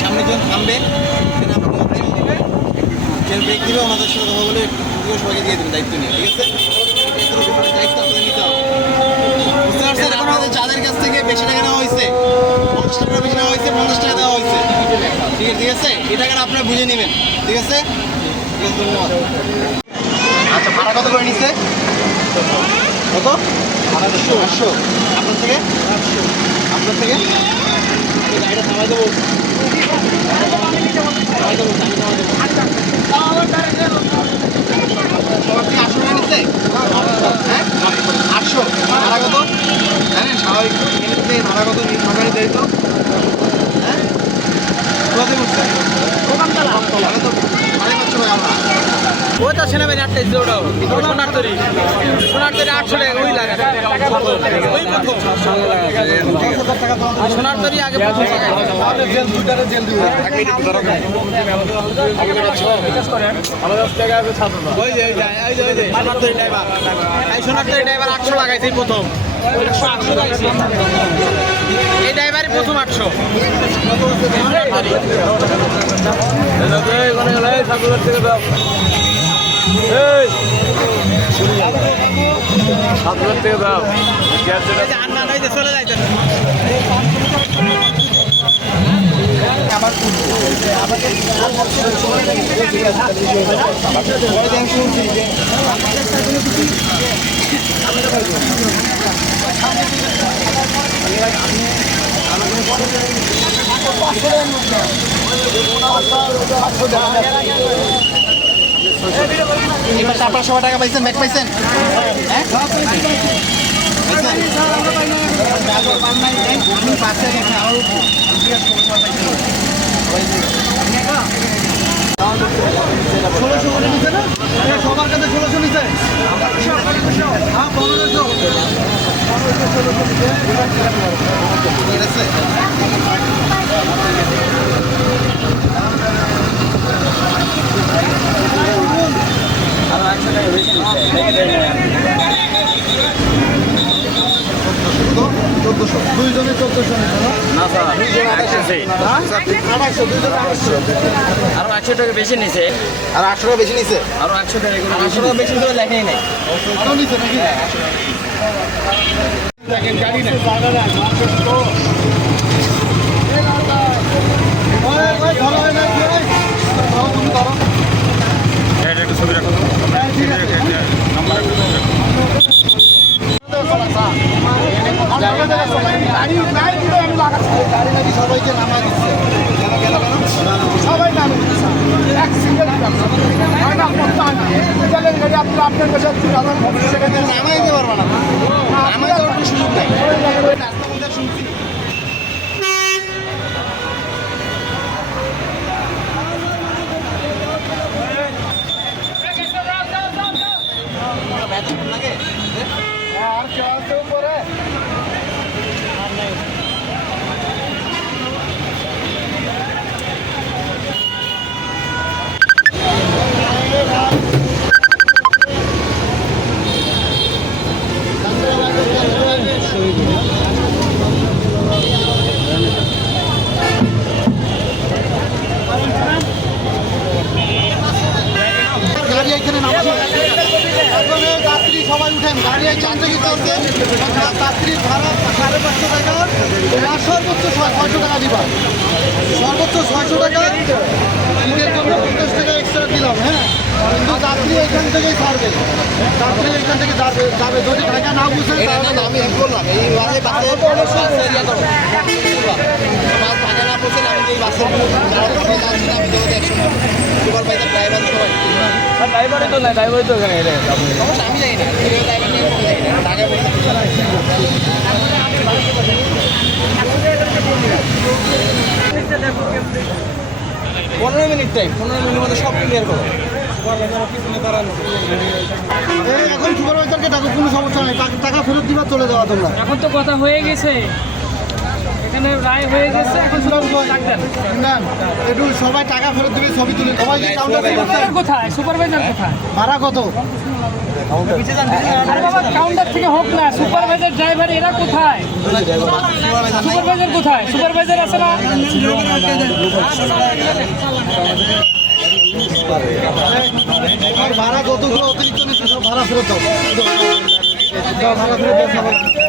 সামনে যখন থামবেন ব্রেক দিবে আমাদের সাথে কথা বলে সবাইকে দিয়ে দেবেন দায়িত্ব নিয়ে, ঠিক আছে? দায়িত্ব আপনাদের নিতে হবে, বুঝতে পারছেন? এখন আমাদের যাদের কাছ থেকে বেশি টাকা নেওয়া হয়েছে, 50 টাকা বেশি নেওয়া হয়েছে, 50 টাকা দেওয়া হয়েছে, ঠিক আছে? এই টাকাটা আপনারা বুঝে নেবেন, ঠিক আছে? ঠিক আছে, ধন্যবাদ। আচ্ছা, ভাড়া কত করে নিচ্ছে? কত? 800। আপনার থেকে? আপনার থেকে? আমি গাড়িটা থামাই দেবো, সবার থেকে 800 টাকা নিচ্ছে? হ্যাঁ, 800। ভাড়া কত জানেন? স্বাভাবিক ভাড়া কত সরকারি দেয় তো? হ্যাঁ, কোথাতে উঠছে? তাহলে তো 850 টাকা ভাড়া। ওই তো সেনাবাহিনী 28 ওটাও সোনার তরি 800 টাকা ওই লাগে ওই প্রথম সোনার তরি আগে প্রথম সোনার তরি ড্রাইভার 800 লাগাইছে প্রথম, এই ড্রাইভারই প্রথম 800। চলে যাইতে এবার আপনার 100 টাকা পাইছেন, ব্যাগ পাইছেন? হ্যাঁ, সবার কাছে 1600 নিচ্ছে। হ্যাঁ, 1500। ঠিক আছে। দুইজনে 1400 না স্যার, আরো 100 টাকা বেশি নিছে, আর 800 টাকা বেশি নিচ্ছে। আরো 100 টাকা 800 টাকা বেশি তো লেখাই নাই, আরো নিচ্ছে নাকি? গাড়ি না একটা ছবি রাখো নাম্বার গাড়ি নাকি সবাইকে নামা দিচ্ছে, সবাই নামে এক সিঙ্গেল আপনার কাছে নামাইতে পারবো না, নামাই দেওয়ার কোনো সুযোগ নেই। রাস্তার মধ্যে শুনছি আর কেউ আছে উপরে গাড়ি এখানে নামাচ্ছে। এখন এই যাত্রী সবাই উঠেন, গাড়ি এই চান্দ্রগি চলছে, যাত্রীর ভাড়া 550 টাকা, আর সর্বোচ্চ 600 টাকা দিবা, সর্বোচ্চ 600 টাকা। ঈদের জন্য 50 টাকা এক্সট্রা দিলাম। হ্যাঁ, কিন্তু যাত্রী এখান থেকেই ছাড়বে, যাত্রী এখান থেকে যাবে। যদি টাকা না বুঝেন তাহলে আমি বললাম এই বাসে টাকা না পৌঁছে আমি এই বাসের আমি তো একসঙ্গে সুপারভাইজার ড্রাইভার সবাই ড্রাইভারে তো নাই, ড্রাইভারে তো এখানে আমি যাই না, ড্রাইভার নিয়ে যাই না, টাকা পয়সা 15 মিনিট টাইম, 15 মিনিটের মধ্যে সব ক্লিয়ার করো। এখন সুপারভাইজারকে ডাকো, কোনো সমস্যা নেই, টাকা ফেরত দিবা, চলে যাওয়া তোমরা। এখন তো কথা হয়ে গেছে, এখানে রায় হয়ে গেছে, এখন একটু সবাই টাকা ফেরত দিবে, ছবি তুলে সবাই কোথায় সুপারভাইজার কোথায়? ভাড়া কত? আরে বাবা কাউন্টার থেকে হোক না, সুপারভাইজার ড্রাইভার এরা কোথায়? সুপারভাইজার কোথায়? সুপারভাইজার আছে না? ভাড়া কতগুলো অতিরিক্ত নিচ্ছে, সব ভাড়া ফেরত দাও। ভাড়া ফেরত দাও।